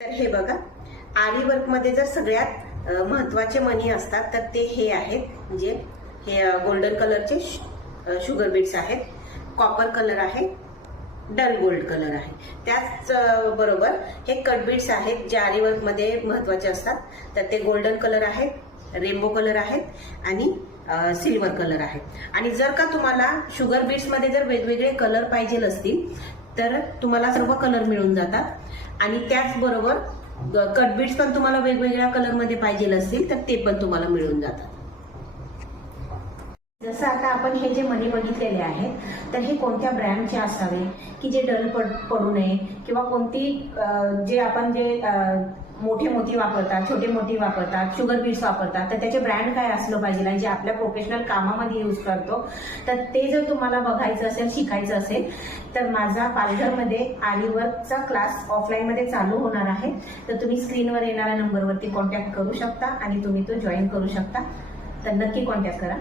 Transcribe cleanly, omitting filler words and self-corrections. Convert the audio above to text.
तर हे बघा, आरी वर्क मध्ये जर सगळ्यात महत्वाचे मणी असतात तर ते हे आहेत. म्हणजे हे गोल्डन कलरचे शुगर बीड्स आहेत, कॉपर कलर आहे, डल गोल्ड कलर आहे. त्याच बरोबर हे कट बीड्स आहेत जे आरी वर्क मध्ये महत्वाचे असतात. तर ते गोल्डन कलर आहेत, रेनबो कलर आहेत आणि सिल्वर कलर आहे. आणि जर का तुम्हाला शुगर बीड्स मध्ये जर वेगवेगळे कलर पाहिजे असतील तर तुम्हाला सर्व कलर मिळून जातात. आणि त्याचबरोबर कट बीड्स पण तुम्हाला वेगवेगळ्या कलर मध्ये पाहिजे असतील तर ते पण तुम्हाला मिळून जातात. जसं आता आपण हे जे मणी बघितलेले आहेत तर हे कोणत्या ब्रँडचे असावे की जे डल पडू नये, किंवा कोणती जे आपण जे मोठे मोती वापरतात, छोटे मोती वापरतात, शुगर बीड्स वापरतात, तर त्याचे ब्रँड काय असलं पाहिजे आणि जे आपल्या प्रोफेशनल कामामध्ये यूज करतो. तर ते जर तुम्हाला बघायचं असेल, शिकायचं असेल तर माझा पालघरमध्ये आरी वर्कचा क्लास ऑफलाईन मध्ये चालू होणार आहे. तर तुम्ही स्क्रीनवर येणाऱ्या नंबरवरती कॉन्टॅक्ट करू शकता आणि तुम्ही तो जॉईन करू शकता. तर नक्की कॉन्टॅक्ट करा.